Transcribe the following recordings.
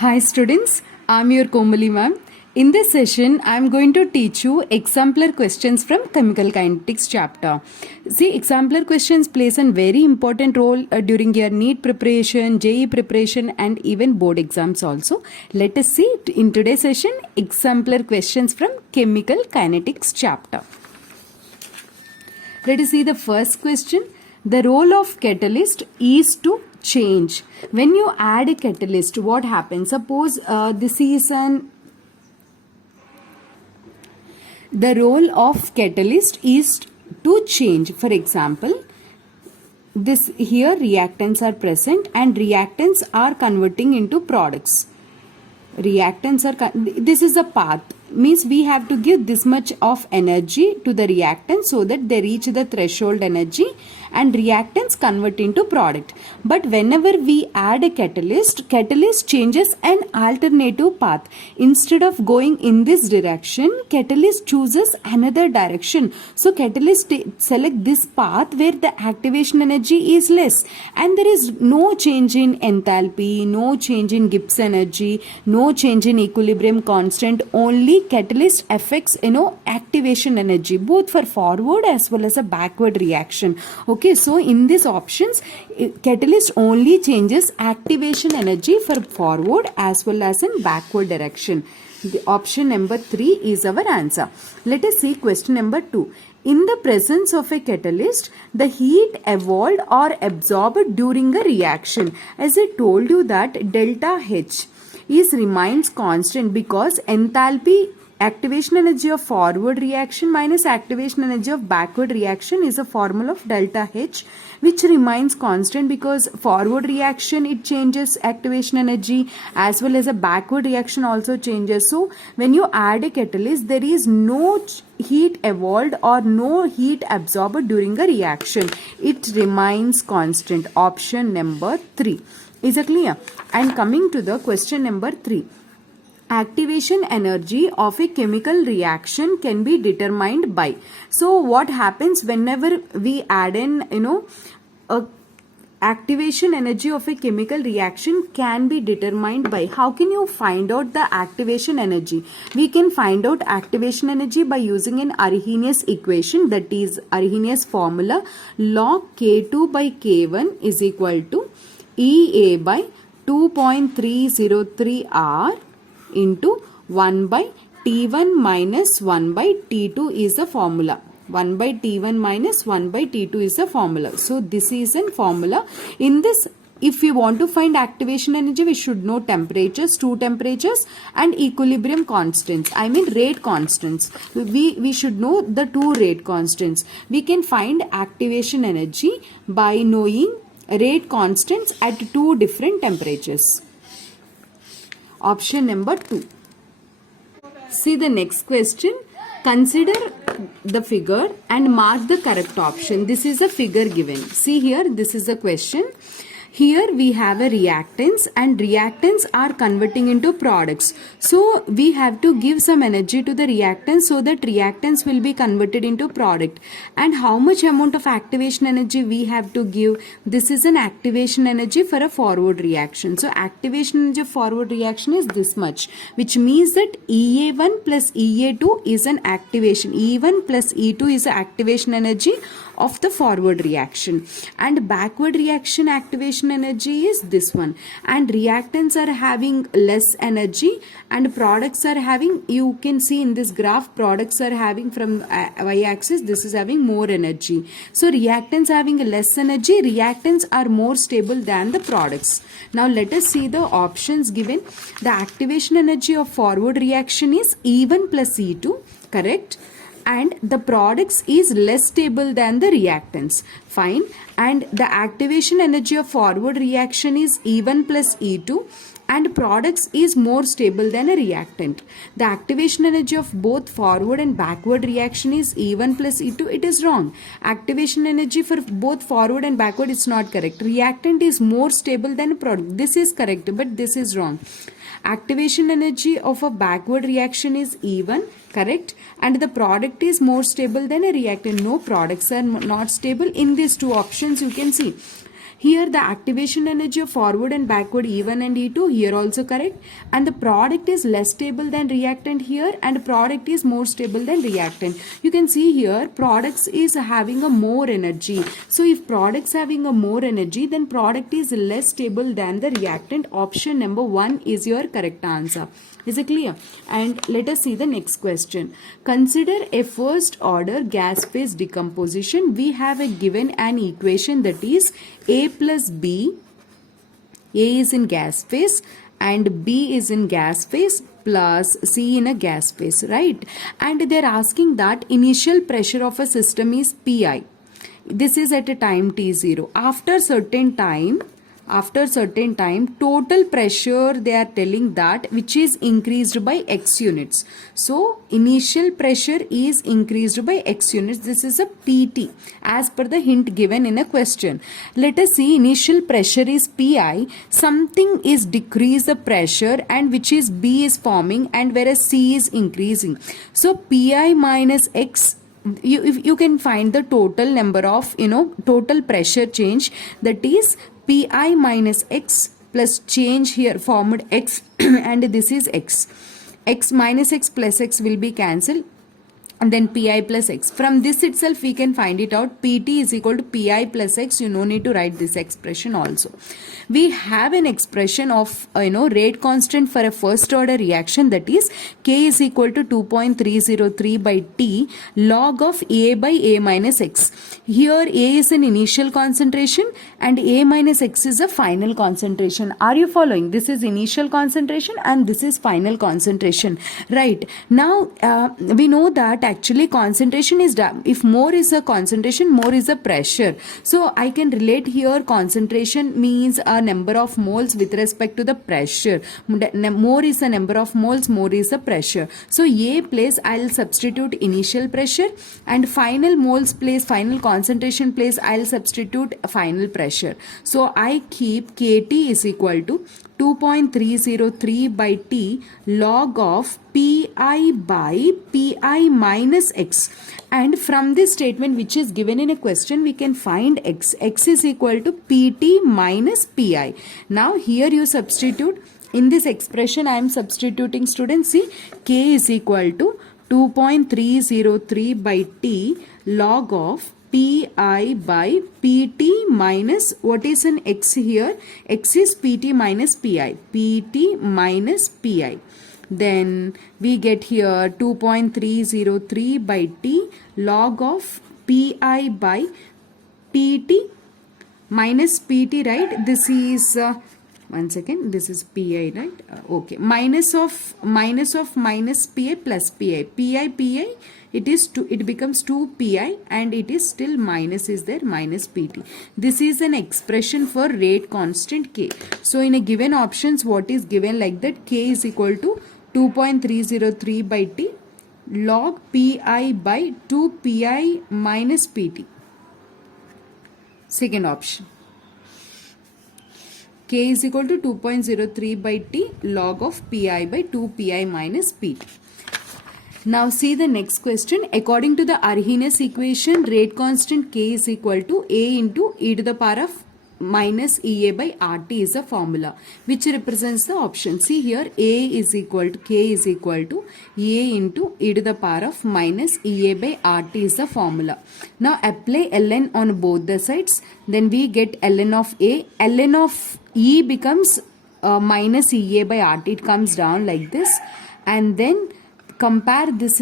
Hi students, I'm your Komali ma'am. In this session, I'm going to teach you exemplar questions from Chemical Kinetics chapter. See, exemplar questions plays a very important role during your NEET preparation, JEE preparation and even board exams also. Let us see in today's session, exemplar questions from Chemical Kinetics chapter. Let us see the first question. The role of catalyst is to change. When you add a catalyst, what happens? Suppose this is the role of catalyst is to change. For example, this here reactants are present and reactants are converting into products. This is a path, means we have to give this much of energy to the reactant so that they reach the threshold energy and reactants convert into product. But whenever we add a catalyst changes an alternative path. Instead of going in this direction, catalyst chooses another direction. So catalyst select this path where the activation energy is less and there is no change in enthalpy, no change in Gibbs energy, no change in equilibrium constant. Only catalyst affects activation energy both for forward as well as a backward reaction. Okay, so in these options, catalyst only changes activation energy for forward as well as in backward direction. The option number 3 is our answer. Let us see question number 2. In the presence of a catalyst, the heat evolved or absorbed during a reaction. As I told you that delta H remains constant because enthalpy, activation energy of forward reaction minus activation energy of backward reaction is a formula of delta H, which remains constant because forward reaction it changes activation energy as well as a backward reaction also changes. So when you add a catalyst, there is no heat evolved or no heat absorbed during a reaction. It remains constant. Option number 3. Is it clear? And coming to the question number 3. Activation energy of a chemical reaction can be determined by. So what happens whenever we add in a activation energy of a chemical reaction can be determined by. How can you find out the activation energy? We can find out activation energy by using an Arrhenius equation, that is Arrhenius formula. Log K2 by K1 is equal to EA by 2.303 R into 1 by T1 minus 1 by T2 is the formula. 1 by T1 minus 1 by T2 is the formula. So this is a formula. In this, if we want to find activation energy, we should know temperatures, 2 temperatures and equilibrium constants. I mean rate constants. We should know the 2 rate constants. We can find activation energy by knowing rate constants at 2 different temperatures. Option number 2. See the next question. Consider the figure and mark the correct option. This is a figure given. See here, this is a question. Here we have a reactants and reactants are converting into products. So we have to give some energy to the reactants so that reactants will be converted into product. And how much amount of activation energy we have to give? This is an activation energy for a forward reaction. So activation energy of forward reaction is this much, which means that EA1 plus EA2 is an activation. E1 plus E2 is the activation energy of the forward reaction, and backward reaction activation energy is this one. And reactants are having less energy and products are having, you can see in this graph, products are having from y-axis, this is having more energy. So reactants having less energy, reactants are more stable than the products. Now let us see the options given. The activation energy of forward reaction is E1 plus E2, correct? And the products is less stable than the reactants. Fine. And the activation energy of forward reaction is E1 plus E2 and products is more stable than a reactant. The activation energy of both forward and backward reaction is E1 plus E2. It is wrong. Activation energy for both forward and backward is not correct. Reactant is more stable than a product. This is correct, but this is wrong. Activation energy of a backward reaction is E1, correct, and the product is more stable than a reactant. No, products are not stable. In these 2 options you can see Here the activation energy of forward and backward E1 and E2, here also correct, and the product is less stable than reactant here, and product is more stable than reactant. You can see here products is having a more energy. So if products having a more energy, then product is less stable than the reactant. Option number 1 is your correct answer. Is it clear? And let us see the next question. Consider a first order gas phase decomposition. We have a given an equation that is A plus B. A is in gas phase and B is in gas phase plus C in a gas phase, right? And they are asking that initial pressure of a system is Pi. This is at a time T0. After certain time, total pressure they are telling that which is increased by X units. So initial pressure is increased by X units. This is a PT as per the hint given in a question. Let us see, initial pressure is Pi, something is decrease the pressure and which is B is forming, and whereas C is increasing. So Pi minus X, you can find the total number of total pressure change, that is Pi minus X plus change here formed X and this is X. X minus X plus X will be cancelled, and then Pi plus X. From this itself we can find it out. Pt is equal to Pi plus X. You no need to write this expression also. We have an expression of rate constant for a first order reaction, that is K is equal to 2.303 by T log of A by A minus X. Here A is an initial concentration and A minus X is a final concentration. Are you following? This is initial concentration and this is final concentration, right? Now we know that actually concentration is, if more is a concentration, more is a pressure. So I can relate here concentration means a number of moles with respect to the pressure. More is the number of moles, more is the pressure. So A place I'll substitute initial pressure, and final moles place, final concentration place I'll substitute final pressure. So I keep KT is equal to 2.303 by T log of Pi by Pi minus X. And from this statement which is given in a question, we can find X. X is equal to Pt minus Pi. Now here you substitute. In this expression I am substituting, students. See, K is equal to 2.303 by T log of Pi by Pt minus, what is an X here? X is Pt minus Pi. Pt minus Pi. Then we get here 2.303 by T log of Pi by Pt minus Pt, right? This is one second, this is Pi, right? Okay, minus of minus Pi plus Pi. Pi it is 2, it becomes 2 Pi and it is still minus is there, minus Pt. This is an expression for rate constant K. So in a given options, what is given like that? K is equal to 2.303 by T log Pi by 2 Pi minus Pt. Second option. K is equal to 2.03 by T log of Pi by 2 Pi minus Pt. Now see the next question. According to the Arrhenius equation, rate constant K is equal to A into e to the power of minus Ea by RT is a formula which represents the option. See here, A is equal to K is equal to A into e to the power of minus Ea by RT is the formula. Now apply ln on both the sides. Then we get ln of A. Ln of E becomes minus Ea by RT. It comes down like this, and then compare this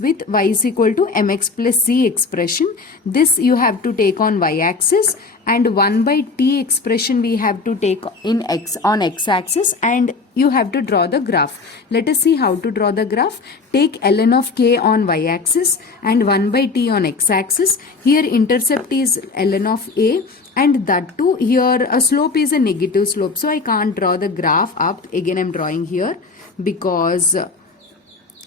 with y is equal to mx plus c expression. This you have to take on y axis, and 1 by t expression we have to take in x on x axis, and you have to draw the graph. Let us see how to draw the graph. Take ln of k on y axis and 1 by t on x axis. Here intercept is ln of a, and that too here a slope is a negative slope, so I can't draw the graph up. Again I am drawing here because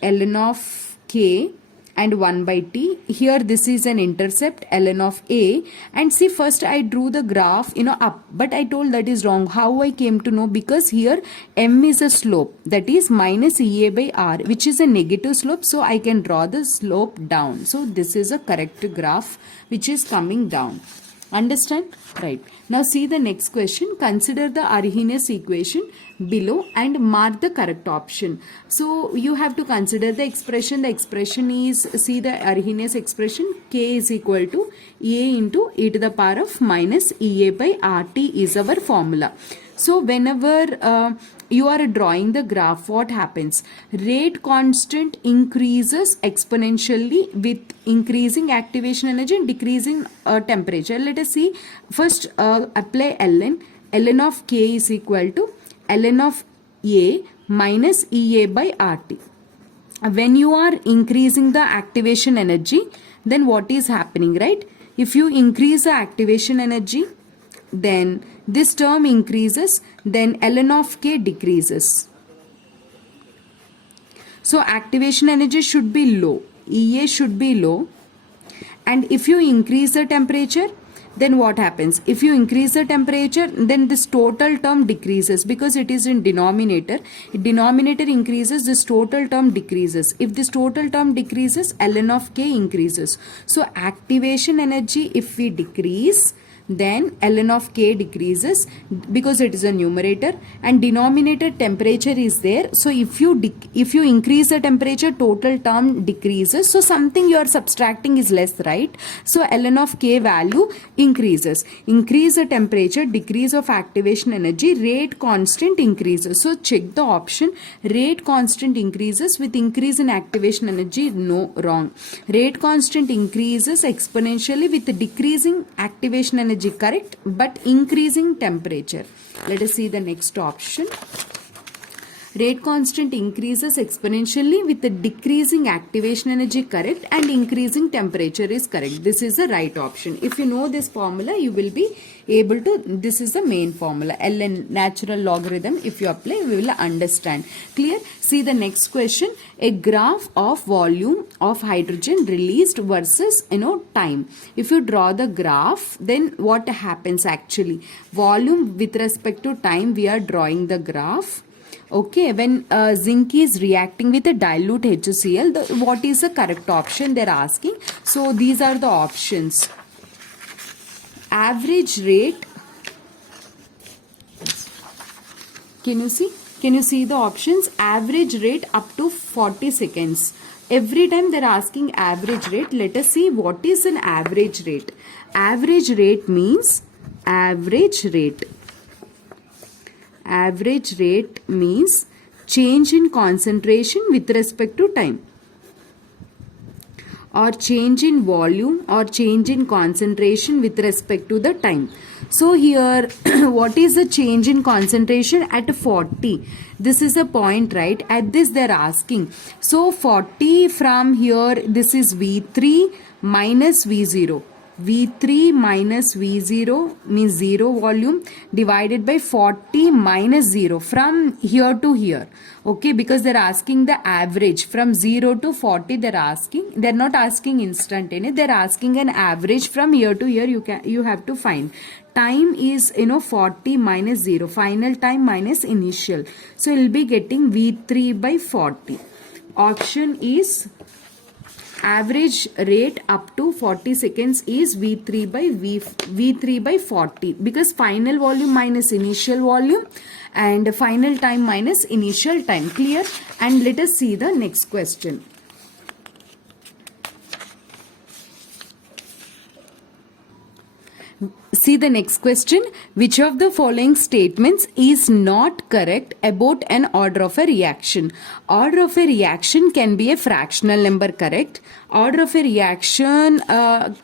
ln of k and 1 by t. Here this is an intercept ln of a, and see first I drew the graph up, but I told that is wrong. How I came to know? Because here m is a slope, that is minus Ea by r, which is a negative slope, so I can draw the slope down. So this is a correct graph which is coming down. Understand? Right. Now see the next question. Consider the Arrhenius equation below and mark the correct option. So you have to consider the expression. The expression is, see the Arrhenius expression, K is equal to A into e to the power of minus EA by RT is our formula. So whenever you are drawing the graph, what happens? Rate constant increases exponentially with increasing activation energy and decreasing temperature. Let us see. First apply ln. ln of K is equal to ln of A minus EA by RT. When you are increasing the activation energy, then what is happening, right? If you increase the activation energy, then this term increases, then ln of K decreases. So activation energy should be low, EA should be low, and if you increase the temperature, then what happens? If you increase the temperature, then this total term decreases because it is in denominator. Denominator increases, this total term decreases. If this total term decreases, ln of K increases. So activation energy, if we decrease, then ln of K decreases because it is a numerator, and denominator temperature is there. So if you increase the temperature, total term decreases. So something you are subtracting is less, right? So ln of K value increases. Increase the temperature, decrease of activation energy, rate constant increases. So check the option. Rate constant increases with increase in activation energy. No, wrong. Rate constant increases exponentially with decreasing activation energy. Correct, but increasing temperature. Let us see the next option. Rate constant increases exponentially with the decreasing activation energy, correct, and increasing temperature is correct. This is the right option. If you know this formula, you will be able to, this is the main formula, ln natural logarithm. If you apply, we will understand. Clear? See the next question. A graph of volume of hydrogen released versus time. If you draw the graph, then what happens actually? Volume with respect to time, we are drawing the graph. Okay, when zinc is reacting with a dilute HCl, what is the correct option they're asking? So these are the options. Average rate. Can you see? Can you see the options? Average rate up to 40 seconds. Every time they're asking average rate. Let us see what is an average rate. Average rate means average rate. Average rate means change in concentration with respect to time, or change in volume or change in concentration with respect to the time. So here what is the change in concentration at 40? This is a point, right? At this they are asking. So 40 from here, this is V3 minus V0. V3 minus V0 means 0 volume divided by 40 minus 0 from here to here. Okay, because they're asking the average from 0 to 40. They're asking, they're not asking instantaneous, they're asking an average from here to here. You have to find. Time is 40 minus 0, final time minus initial. So you'll be getting V3 by 40. Option is average rate up to 40 seconds is V3 by V3 by 40, because final volume minus initial volume and final time minus initial time. Clear? And let us see the next question. See the next question. Which of the following statements is not correct about an order of a reaction? Order of a reaction can be a fractional number, correct? Order of a reaction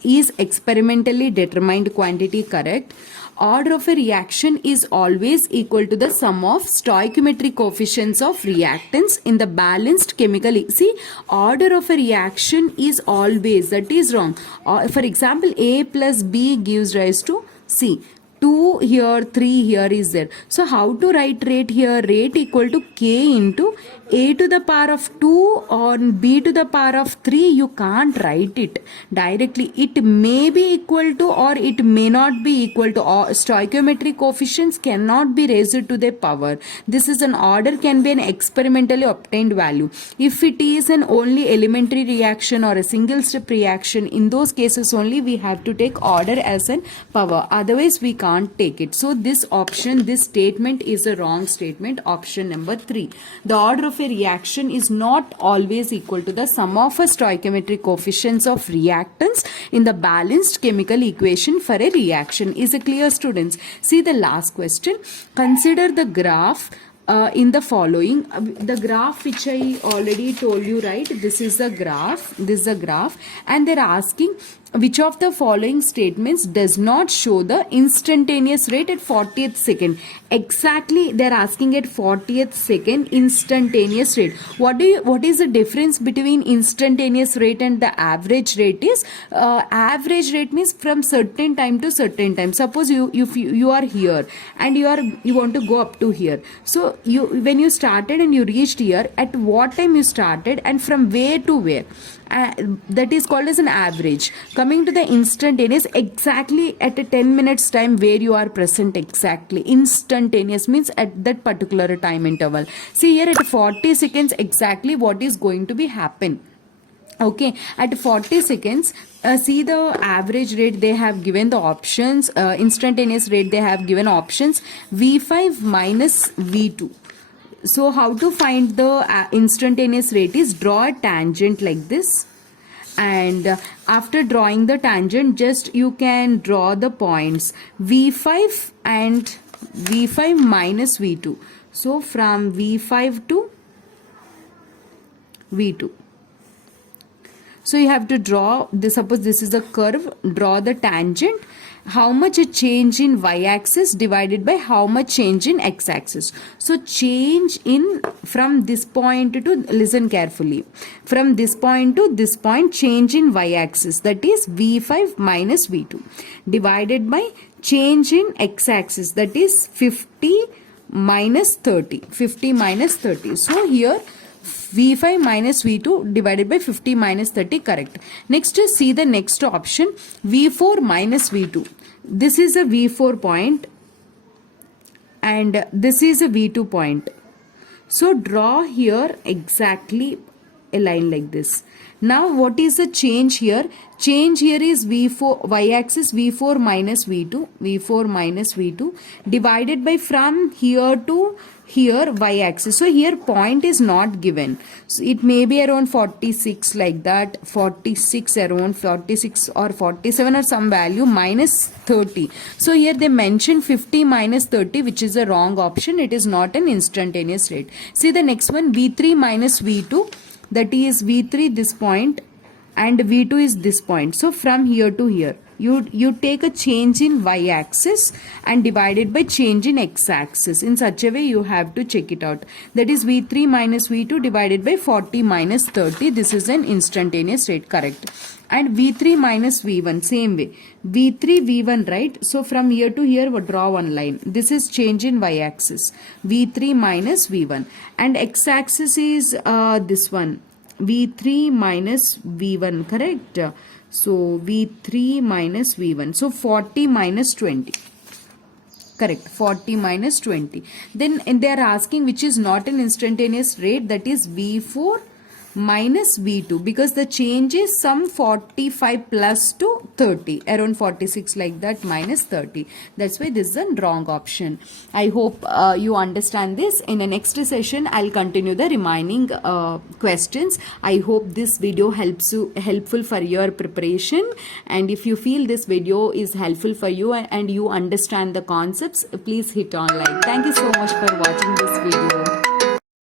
is experimentally determined quantity, correct? Order of a reaction is always equal to the sum of stoichiometric coefficients of reactants in the balanced chemical. See, order of a reaction is always, that is wrong. For example, A plus B gives rise to C. 2 here, 3 here is there. So how to write rate here? Rate equal to k into a to the power of 2 or b to the power of 3. You can't write it directly. It may be equal to or it may not be equal to. Or stoichiometric coefficients cannot be raised to their power. This is an order, can be an experimentally obtained value. If it is an only elementary reaction or a single step reaction, in those cases only we have to take order as an power. Otherwise we can't take it. So this option, this statement is a wrong statement. Option number 3. The order of a reaction is not always equal to the sum of a stoichiometric coefficients of reactants in the balanced chemical equation for a reaction. Is it clear, students? See the last question. Consider the graph in the following. The graph which I already told you, right? This is the graph. This is the graph, and they're asking which of the following statements does not show the instantaneous rate at 40th second. Exactly, they're asking at 40th second instantaneous rate. What is the difference between instantaneous rate and the average rate? Is average rate means from certain time to certain time. Suppose you are here and you want to go up to here. So when you started and you reached here, at what time you started and from where to where? That is called as an average. Coming to the instantaneous, exactly at a 10 minutes time where you are present exactly. Instantaneous means at that particular time interval. See here at 40 seconds exactly what is going to be happen. Okay, at 40 seconds, see the average rate they have given the options, instantaneous rate they have given options V5 minus V2. So how to find the instantaneous rate is draw a tangent like this, and after drawing the tangent just you can draw the points V5 and V5 minus V2. So from V5 to V2. So you have to draw this. Suppose this is a curve, draw the tangent. How much a change in y-axis divided by how much change in x-axis. So change in from this point to, listen carefully, from this point to this point, change in y-axis, that is V5 minus V2, divided by change in x-axis, that is 50 minus 30. 50 minus 30. So here V5 minus V2 divided by 50 minus 30, correct. Next, see the next option, V4 minus V2. This is a V4 point and this is a V2 point. So draw here exactly a line like this. Now what is the change here? Change here is V4, y-axis V4 minus V2, V4 minus V2 divided by from here to here y-axis. So here point is not given. So it may be around 46 like that, 46, around 46 or 47 or some value minus 30. So here they mention 50 minus 30, which is a wrong option. It is not an instantaneous rate. See the next one, V3 minus V2, that is V3 this point and V2 is this point. So from here to here, you take a change in y-axis and divide it by change in x-axis. In such a way you have to check it out. That is V3 minus V2 divided by 40 minus 30. This is an instantaneous rate, correct. And V3 minus V1, same way. V3 V1, right? So from here to here we draw one line. This is change in y-axis. V3 minus V1. And x-axis is this one. V3 minus V1, correct? So V3 minus V1. So 40 minus 20. Correct. 40 minus 20. Then they are asking which is not an instantaneous rate, that is V4 minus V2, because the change is some 45 plus to 30, around 46 like that, minus 30. That's why this is a wrong option. I hope you understand this. In the next session I'll continue the remaining questions. I hope this video helpful for your preparation, and if you feel this video is helpful for you and you understand the concepts, please hit on like. Thank you so much for watching this video.